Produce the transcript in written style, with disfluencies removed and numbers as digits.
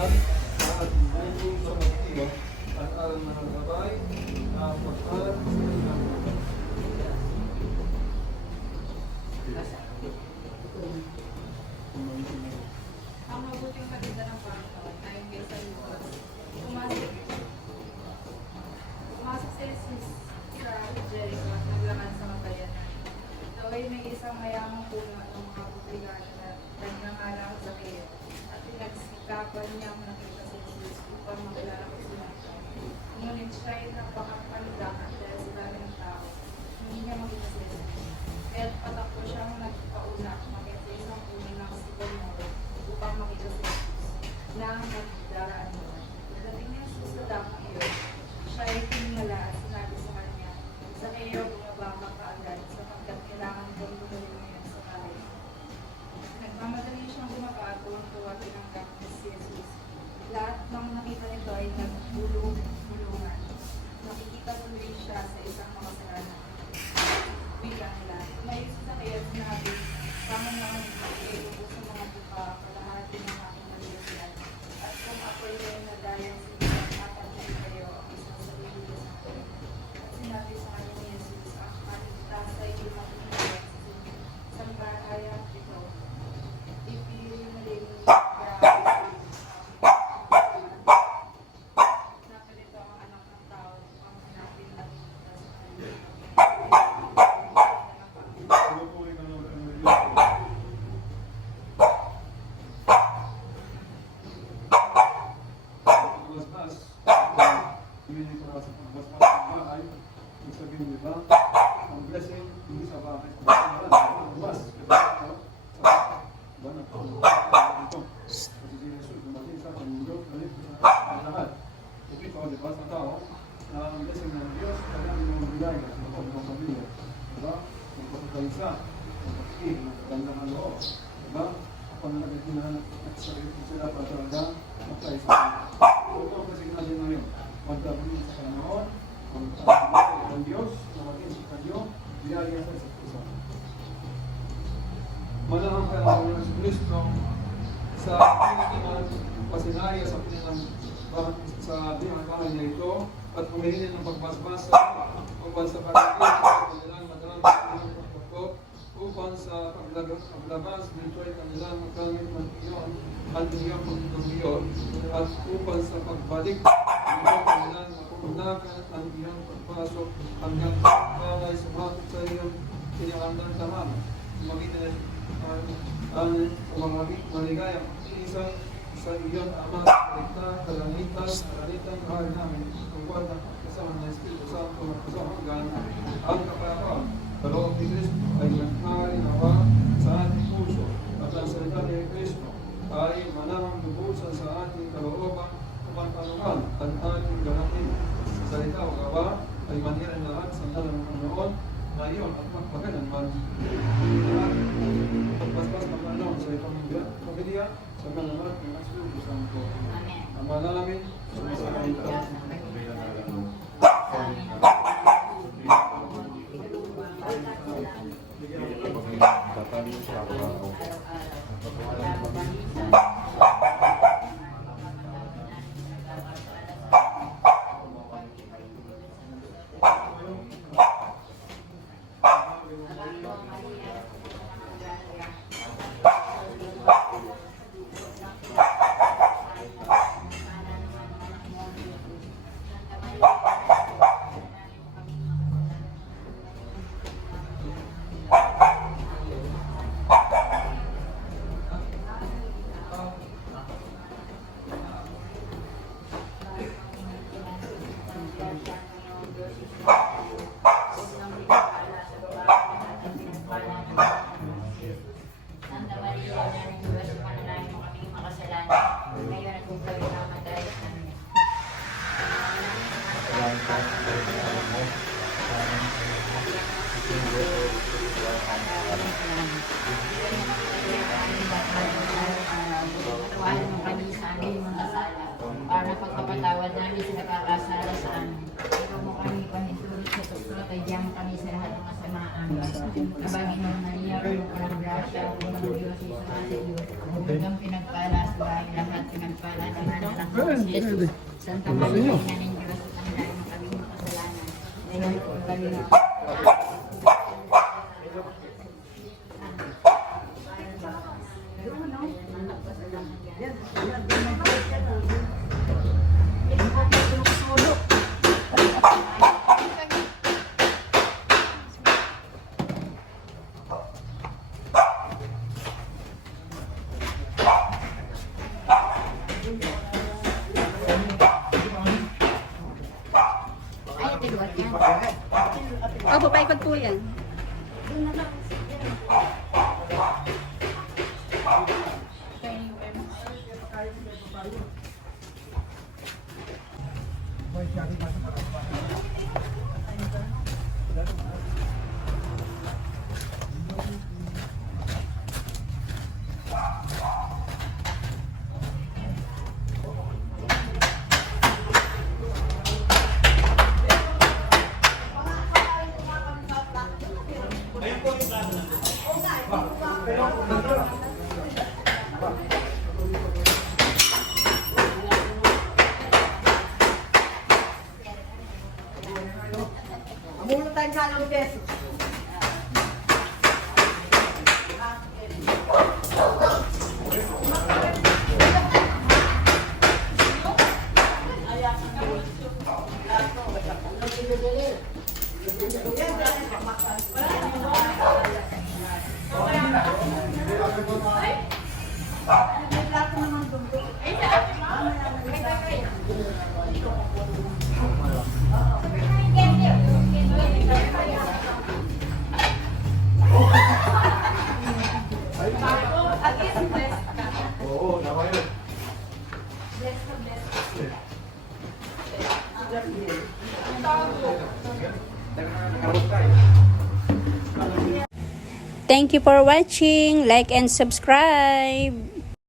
kasalan at bubong sa magtiyo at alam na nagabay na pagkalat sa ilang ang mabuting maganda ng Panginoon ay may sa Lucas. Pumasok si Jesus sa Jericho at naglakad sa kabayanan. Ito ay may isang mayamang puno ng mga publikano na nagnangalang Zaccheo at pinagsikapan niyang nakita si Jesus upang makilala ko sila. Ngunit siya ay napakapaligahan dahil sa dami ng tao. Hindi niya makita si Jesus. Kaya't patakbo siyang nagpauna makita sa isang puno ng sikomoro upang makita si Jesus na nagdaraan mo. Pagdating niya sa damang iyon, siya ay tiningala at sinabi sa kanya, Zaccheo, bumaba ka kaagad sapagkat kailangan kong bumalik ngayon sa bahay. Nagmamadali siyang bumaba at tuwang-tuwa tinanggap ni si Jesus. Lahat ng nakita nito ay nagbulungan. Nakikita tuloy siya sa isang makasalanan. Wika nila. Tumayo si Zaccheo at sinabi, tama naman ito sa mga buka, kalahati ng aking naliliyan. At kung ako'y nadayang sinatapos kayo ang isang sarili ko sa akin. At sinabi sa kanya ni Jesus, ang kaligtas ay ipapinigyan sa bahaya ito. Ipili mo din napalito ang anak ng tao ang hanapin at pagbasbas. Hindi niyo para sa pagbasbas ng bahay. Ibig sabihin, di ba? Ang blessing, hindi sa bahay. Pagbas. Ito. Kasi si Jesus, dumating sa mundo, galit sa lahat. Ito, di ba, sa tao, na ang blessing ng Diyos, kaya yung magbigay sa loob ng pamilya. Di ba? Magpapagkaisa, magpapakig, magpagandang loob. Di ba? Kung nagkinahanap at sarili ko sila para talaga magkaisa. Ito ang kasi natin ngayon. Magkabili sa Panginoon, magkabili ng Diyos, na maging sa kanyo, biyaya sa isa't isa. Malahang ka ng Panginoon si Kristo sa pinagkiman pasinaya sa sa bahay niya ito at humihingi ng pagbasbasa upang sa pagkakas ng kanilang magamit ng pagkakot upang sa paglabas dito ay kanilang magamit ng iyon at iyong pagkakot at upang sa pagbalik dito kanilang mapunakan ang iyong pagpasok hanggang pagkakay sumakot sa iyong pinakandang taman. Magitan ang maligayang isang sa iyon ama, rekta, kalangitan, karanitan, mahal namin, tungkol na kasama ng Espiritu Santo magkasamagan ang kapayapaan. Kaloob ni Kristo ay nanghari nawa sa ating puso at ang salita ni Kristo ay manamang lubusan sa ating kalooban upang panukan ang ating ganahin. Sa salita o gawa ay maniran lahat sa ngalan ng Panginoon ngayon at magpagalanman. Pagpaspas ng Panginoon sa itong pamilya, sa ngalan ng Espiritu Santo. Ang mahal namin, sumasalamat ka. Patawarin mo kami sa aming mga sala, para pagpapatawad namin sa nakakasala sa amin. Ikaw mo kami panisulit sa tukso, kaya mo kami sa lahat ng kasamaan. Kabagin mo na niya, walang grasya, walang Diyos, isa sa Diyos. Hanggang pinagpala sa bahay lahat, pinagpala ng Pwede. Santa Maria, Ina ng Diyos, at ang lahat ng kami makasalanan. Ngayon po kami na ay, tiluat yan. Opo, paikot po yan. Amulo tayo sa along beso. Thank you for watching. Like and subscribe.